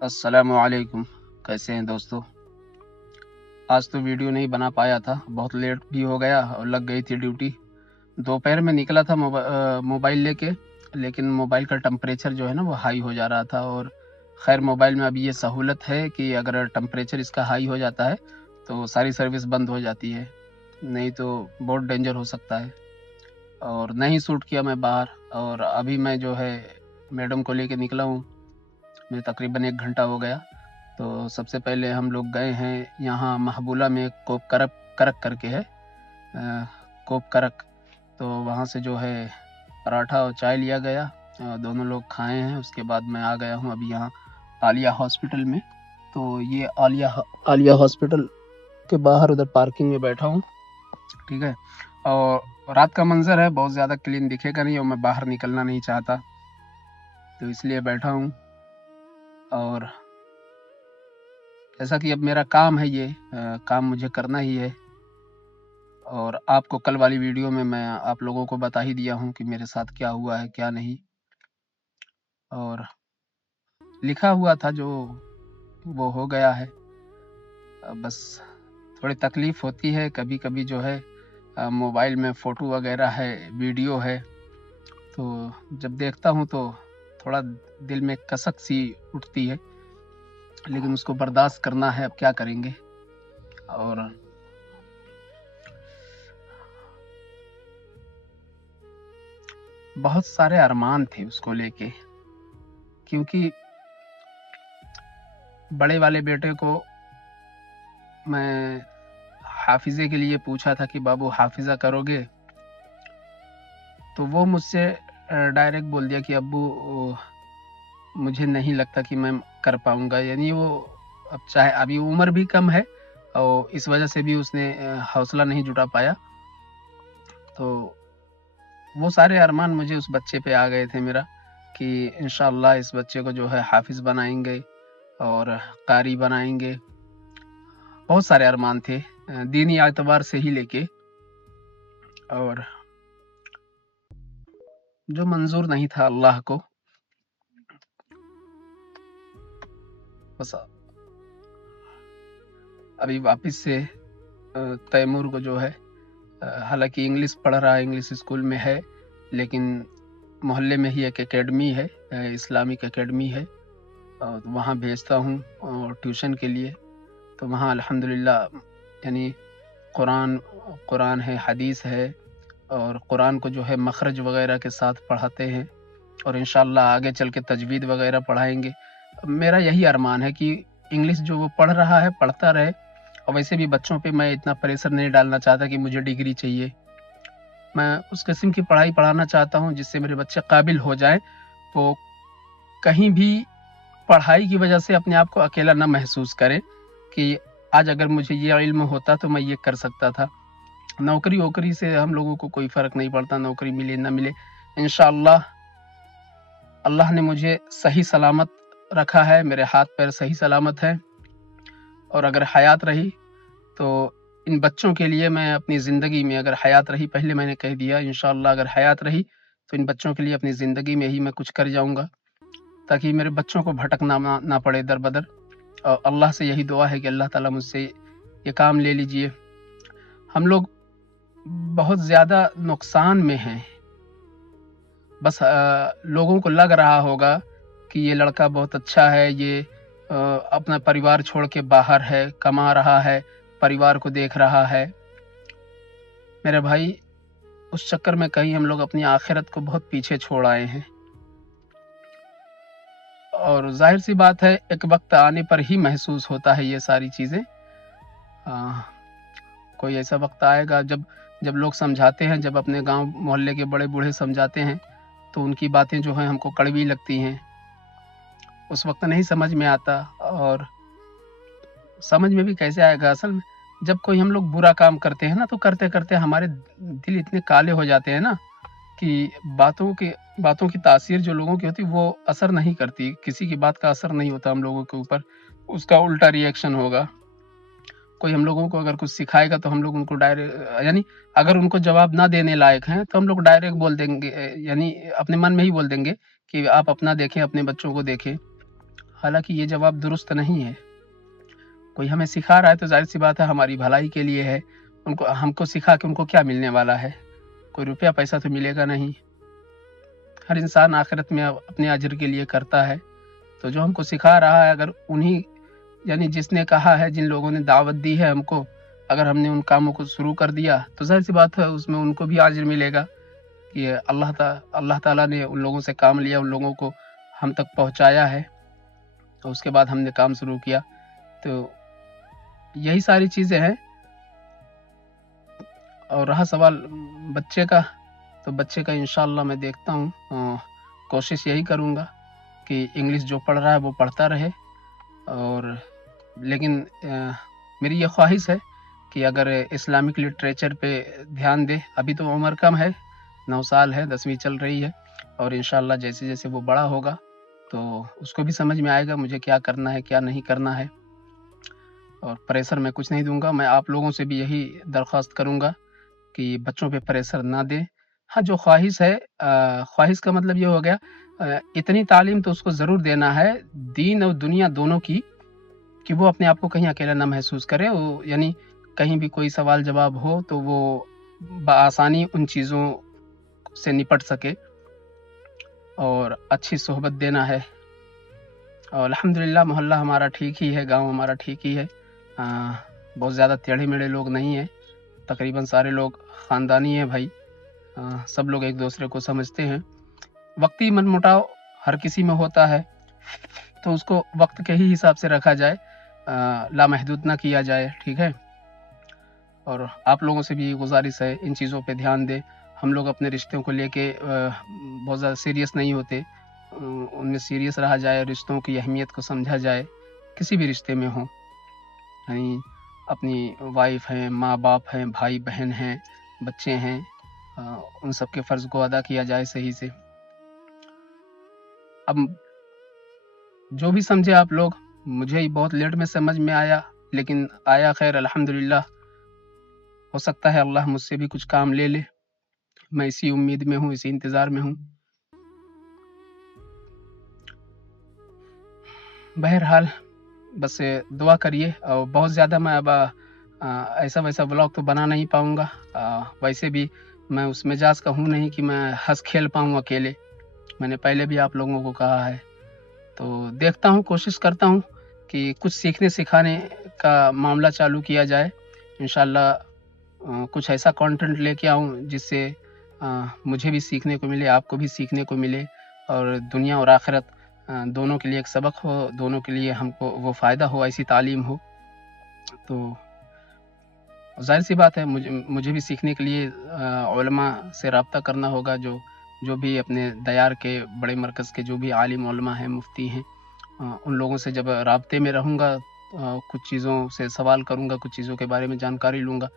السلام علیکم، کیسے ہیں دوستو؟ آج تو ویڈیو نہیں بنا پایا تھا، بہت لیٹ بھی ہو گیا اور لگ گئی تھی ڈیوٹی۔ دوپہر میں نکلا تھا موبائل لے کے، لیکن موبائل کا ٹمپریچر جو ہے نا وہ ہائی ہو جا رہا تھا۔ اور خیر موبائل میں ابھی یہ سہولت ہے کہ اگر ٹمپریچر اس کا ہائی ہو جاتا ہے تو ساری سروس بند ہو جاتی ہے، نہیں تو بہت ڈینجر ہو سکتا ہے۔ اور نہیں سوٹ کیا میں باہر، اور ابھی میں جو ہے میڈم کو لے کے نکلا ہوں، مجھے تقریباً 1 گھنٹہ ہو گیا۔ تو سب سے پہلے ہم لوگ گئے ہیں یہاں محبولہ میں کوپ کرک کر کے ہے، کوپ کرک، تو وہاں سے جو ہے پراٹھا اور چائے لیا گیا، دونوں لوگ کھائے ہیں۔ اس کے بعد میں آ گیا ہوں ابھی یہاں عالیہ ہاسپٹل میں۔ تو یہ عالیہ ہاسپٹل کے باہر ادھر پارکنگ میں بیٹھا ہوں، ٹھیک ہے۔ اور رات کا منظر ہے، بہت زیادہ کلین دکھے گا نہیں، اور میں باہر نکلنا نہیں چاہتا تو اس لیے بیٹھا ہوں۔ اور جیسا کہ اب میرا کام ہے، یہ کام مجھے کرنا ہی ہے۔ اور آپ کو کل والی ویڈیو میں آپ لوگوں کو بتا ہی دیا ہوں کہ میرے ساتھ کیا ہوا ہے کیا نہیں، اور لکھا ہوا تھا جو وہ ہو گیا ہے۔ بس تھوڑی تکلیف ہوتی ہے کبھی کبھی، جو ہے موبائل میں فوٹو وغیرہ ہے، ویڈیو ہے، تو جب دیکھتا ہوں تو تھوڑا دل میں کسک سی اٹھتی ہے، لیکن اس کو برداشت کرنا ہے، اب کیا کریں گے۔ اور بہت سارے ارمان تھے اس کو لے کے، کیونکہ بڑے والے بیٹے کو میں حافظے کے لیے پوچھا تھا کہ بابو حافظہ کرو گے، تو وہ مجھ سے ڈائریکٹ بول دیا کہ ابو مجھے نہیں لگتا کہ میں کر پاؤں گا۔ یعنی وہ اب چاہے ابھی عمر بھی کم ہے اور اس وجہ سے بھی اس نے حوصلہ نہیں جٹا پایا، تو وہ سارے ارمان مجھے اس بچے پہ آ گئے تھے میرا، کہ انشاءاللہ اس بچے کو جو ہے حافظ بنائیں گے اور قاری بنائیں گے۔ بہت سارے ارمان تھے دینی اعتبار سے ہی لے کے، اور جو منظور نہیں تھا اللہ کو، بس ابھی واپس سے تیمور کو جو ہے، حالانکہ انگلش پڑھ رہا ہے، انگلش اسکول میں ہے، لیکن محلے میں ہی ایک اکیڈمی ہے، اسلامک اکیڈمی ہے، اور وہاں بھیجتا ہوں اور ٹیوشن کے لیے۔ تو وہاں الحمدللہ یعنی قرآن ہے، حدیث ہے، اور قرآن کو جو ہے مخرج وغیرہ کے ساتھ پڑھاتے ہیں، اور انشاءاللہ آگے چل کے تجوید وغیرہ پڑھائیں گے۔ میرا یہی ارمان ہے کہ انگلش جو وہ پڑھ رہا ہے پڑھتا رہے، اور ویسے بھی بچوں پہ میں اتنا پریشر نہیں ڈالنا چاہتا کہ مجھے ڈگری چاہیے۔ میں اس قسم کی پڑھائی پڑھانا چاہتا ہوں جس سے میرے بچے قابل ہو جائیں، وہ کہیں بھی پڑھائی کی وجہ سے اپنے آپ کو اکیلا نہ محسوس کرے کہ آج اگر مجھے یہ علم ہوتا تو میں یہ کر سکتا تھا۔ نوکری سے ہم لوگوں کو کوئی فرق نہیں پڑتا، نوکری ملے نہ ملے، انشاءاللہ اللہ نے مجھے صحیح سلامت رکھا ہے، میرے ہاتھ پیر صحیح سلامت ہے، اور اگر حیات رہی تو ان بچوں کے لیے میں اپنی زندگی میں، اگر حیات رہی، پہلے میں نے کہہ دیا انشاءاللہ اگر حیات رہی تو ان بچوں کے لیے اپنی زندگی میں ہی میں کچھ کر جاؤں گا، تاکہ میرے بچوں کو بھٹکنا نہ پڑے در بدر۔ اور اللہ سے یہی دعا ہے کہ اللہ تعالیٰ مجھ سے یہ کام لے لیجئے۔ ہم لوگ بہت زیادہ نقصان میں ہیں، بس لوگوں کو لگ رہا ہوگا کہ یہ لڑکا بہت اچھا ہے، یہ اپنا پریوار چھوڑ کے باہر ہے، کما رہا ہے، پریوار کو دیکھ رہا ہے۔ میرے بھائی اس چکر میں کہیں ہم لوگ اپنی آخرت کو بہت پیچھے چھوڑ آئے ہیں، اور ظاہر سی بات ہے ایک وقت آنے پر ہی محسوس ہوتا ہے یہ ساری چیزیں۔ کوئی ایسا وقت آئے گا جب لوگ سمجھاتے ہیں، جب اپنے گاؤں محلے کے بڑے بوڑھے سمجھاتے ہیں تو ان کی باتیں جو ہیں ہم کو کڑوی لگتی ہیں، اس وقت نہیں سمجھ میں آتا، اور سمجھ میں بھی کیسے آئے گا؟ اصل میں جب کوئی ہم لوگ برا کام کرتے ہیں نا تو کرتے کرتے ہمارے دل اتنے کالے ہو جاتے ہیں نا کہ باتوں کی تاثیر جو لوگوں کی ہوتی وہ اثر نہیں کرتی، کسی کی بات کا اثر نہیں ہوتا ہم لوگوں کے اوپر، اس کا الٹا ری ایکشن ہوگا۔ کوئی ہم لوگوں کو اگر کچھ سکھائے گا تو ہم لوگ ان کو ڈائریکٹ، یعنی اگر ان کو جواب نہ دینے لائق ہیں تو ہم لوگ ڈائریکٹ بول دیں گے، یعنی اپنے من میں ہی بول دیں گے کہ آپ اپنا دیکھیں، اپنے بچوں کو دیکھیں۔ حالانکہ یہ جواب درست نہیں ہے۔ کوئی ہمیں سکھا رہا ہے تو ظاہر سی بات ہے ہماری بھلائی کے لیے ہے، ہم کو سکھا کے ان کو کیا ملنے والا ہے؟ کوئی روپیہ پیسہ تو ملے گا نہیں۔ ہر انسان آخرت میں اپنے اجر کے لیے کرتا ہے، تو جو ہم کو سکھا رہا ہے اگر انہی یعنی جس نے کہا ہے، جن لوگوں نے دعوت دی ہے ہم کو، اگر ہم نے ان کاموں کو شروع کر دیا تو ظاہر سی بات ہے اس میں ان کو بھی اجر ملے گا کہ اللہ تعالیٰ نے ان لوگوں سے کام لیا، ان لوگوں کو ہم تک پہنچایا ہے، تو اس کے بعد ہم نے کام شروع کیا۔ تو یہی ساری چیزیں ہیں۔ اور رہا سوال بچے کا، تو بچے کا انشاءاللہ میں دیکھتا ہوں، کوشش یہی کروں گا کہ انگلش جو پڑھ رہا ہے وہ پڑھتا رہے، اور لیکن میری یہ خواہش ہے کہ اگر اسلامک لٹریچر پہ دھیان دے۔ ابھی تو عمر کم ہے، 9 سال ہے، 10ویں چل رہی ہے، اور انشاءاللہ جیسے جیسے وہ بڑا ہوگا تو اس کو بھی سمجھ میں آئے گا مجھے کیا کرنا ہے کیا نہیں کرنا ہے، اور پریشر میں کچھ نہیں دوں گا۔ میں آپ لوگوں سے بھی یہی درخواست کروں گا کہ بچوں پہ پریشر نہ دیں۔ ہاں، جو خواہش ہے، خواہش کا مطلب یہ ہو گیا اتنی تعلیم تو اس کو ضرور دینا ہے، دین اور دنیا دونوں کی، کہ وہ اپنے آپ کو کہیں اکیلا نہ محسوس کرے، یعنی کہیں بھی کوئی سوال جواب ہو تو وہ بآسانی ان چیزوں سے نپٹ سکے، اور اچھی صحبت دینا ہے۔ اور الحمدللہ محلہ ہمارا ٹھیک ہی ہے، گاؤں ہمارا ٹھیک ہی ہے، بہت زیادہ ٹیڑھے میڑھے لوگ نہیں ہیں، تقریباً سارے لوگ خاندانی ہیں بھائی، سب لوگ ایک دوسرے کو سمجھتے ہیں۔ وقتی من مٹاؤ ہر کسی میں ہوتا ہے، تو اس کو وقت کے ہی حساب سے رکھا جائے، لامحدود نہ کیا جائے، ٹھیک ہے۔ اور آپ لوگوں سے بھی گزارش ہے ان چیزوں پہ دھیان دیں۔ ہم لوگ اپنے رشتوں کو لے کے بہت زیادہ سیریس نہیں ہوتے، ان میں سیریس رہا جائے، رشتوں کی اہمیت کو سمجھا جائے، کسی بھی رشتے میں ہوں، یعنی اپنی وائف ہیں، ماں باپ ہیں، بھائی بہن ہیں، بچے ہیں، ان سب کے فرض کو ادا کیا جائے صحیح سے۔ اب جو بھی سمجھے آپ لوگ، مجھے ہی بہت لیٹ میں سمجھ میں آیا، لیکن آیا خیر الحمدللہ۔ ہو سکتا ہے اللہ مجھ سے بھی کچھ کام لے لے، میں اسی امید میں ہوں، اسی انتظار میں ہوں۔ بہرحال بس دعا کریے، اور بہت زیادہ میں اب ایسا ویسا بلاگ تو بنا نہیں پاؤں گا، ویسے بھی میں اس مزاج کا ہوں نہیں کہ میں ہنس کھیل پاؤں اکیلے، میں نے پہلے بھی آپ لوگوں کو کہا ہے۔ تو دیکھتا ہوں، کوشش کرتا ہوں کہ کچھ سیکھنے سکھانے کا معاملہ چالو کیا جائے، انشاءاللہ کچھ ایسا کانٹینٹ لے کے آؤں جس سے مجھے بھی سیکھنے کو ملے، آپ کو بھی سیکھنے کو ملے، اور دنیا اور آخرت دونوں کے لیے ایک سبق ہو، دونوں کے لیے ہم کو وہ فائدہ ہو، ایسی تعلیم ہو۔ تو ظاہر سی بات ہے مجھے بھی سیکھنے کے لیے علماء سے رابطہ کرنا ہوگا، جو بھی اپنے دیار کے بڑے مرکز کے جو بھی عالم علماء ہیں، مفتی ہیں، ان لوگوں سے جب رابطے میں رہوں گا، کچھ چیزوں سے سوال کروں گا، کچھ چیزوں کے بارے میں جانکاری لوں گا،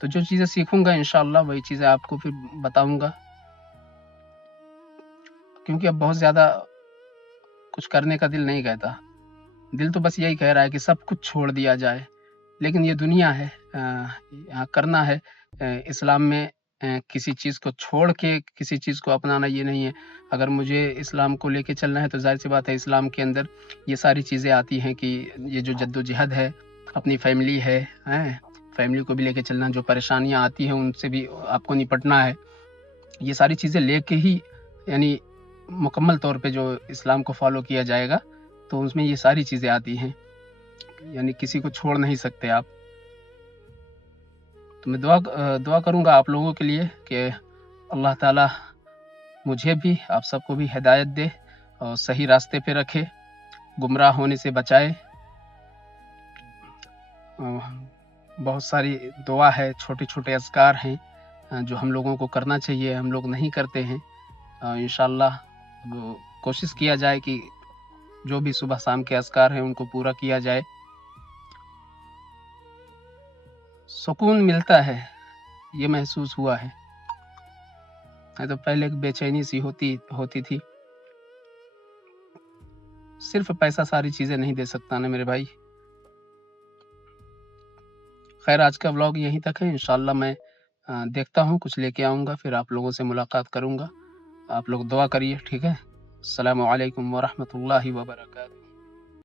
تو جو چیزیں سیکھوں گا انشاءاللہ وہی چیزیں آپ کو پھر بتاؤں گا، کیونکہ اب بہت زیادہ کچھ کرنے کا دل نہیں کہتا، دل تو بس یہی کہہ رہا ہے کہ سب کچھ چھوڑ دیا جائے، لیکن یہ دنیا ہے، یہاں کرنا ہے۔ اسلام میں کسی چیز کو چھوڑ کے کسی چیز کو اپنانا یہ نہیں ہے۔ اگر مجھے اسلام کو لے کے چلنا ہے تو ظاہر سی بات ہے اسلام کے اندر یہ ساری چیزیں آتی ہیں کہ یہ جو جد و جہد ہے، اپنی فیملی ہے، فیملی کو بھی لے کے چلنا، جو پریشانیاں آتی ہیں ان سے بھی آپ کو نپٹنا ہے، یہ ساری چیزیں لے کے ہی یعنی مکمل طور پہ جو اسلام کو فالو کیا جائے گا تو اس میں یہ ساری چیزیں آتی ہیں، یعنی کسی کو چھوڑ نہیں سکتے آپ۔ تو میں دعا کروں گا آپ لوگوں کے لیے کہ اللہ تعالیٰ مجھے بھی آپ سب کو بھی ہدایت دے اور صحیح راستے پہ رکھے، گمراہ ہونے سے بچائے۔ بہت ساری دعا ہے، چھوٹے چھوٹے اذکار ہیں جو ہم لوگوں کو کرنا چاہیے، ہم لوگ نہیں کرتے ہیں۔ انشاءاللہ کوشش کیا جائے کہ جو بھی صبح شام کے اذکار ہیں ان کو پورا کیا جائے، سکون ملتا ہے، یہ محسوس ہوا ہے۔ تو پہلے ایک بے چینی سی ہوتی تھی، صرف پیسہ ساری چیزیں نہیں دے سکتا نا میرے بھائی۔ خیر آج کا ولاگ یہیں تک ہے، انشاءاللہ میں دیکھتا ہوں کچھ لے کے آؤں گا، پھر آپ لوگوں سے ملاقات کروں گا۔ آپ لوگ دعا کریے، ٹھیک ہے۔ السلام علیکم ورحمۃ اللہ وبرکاتہ۔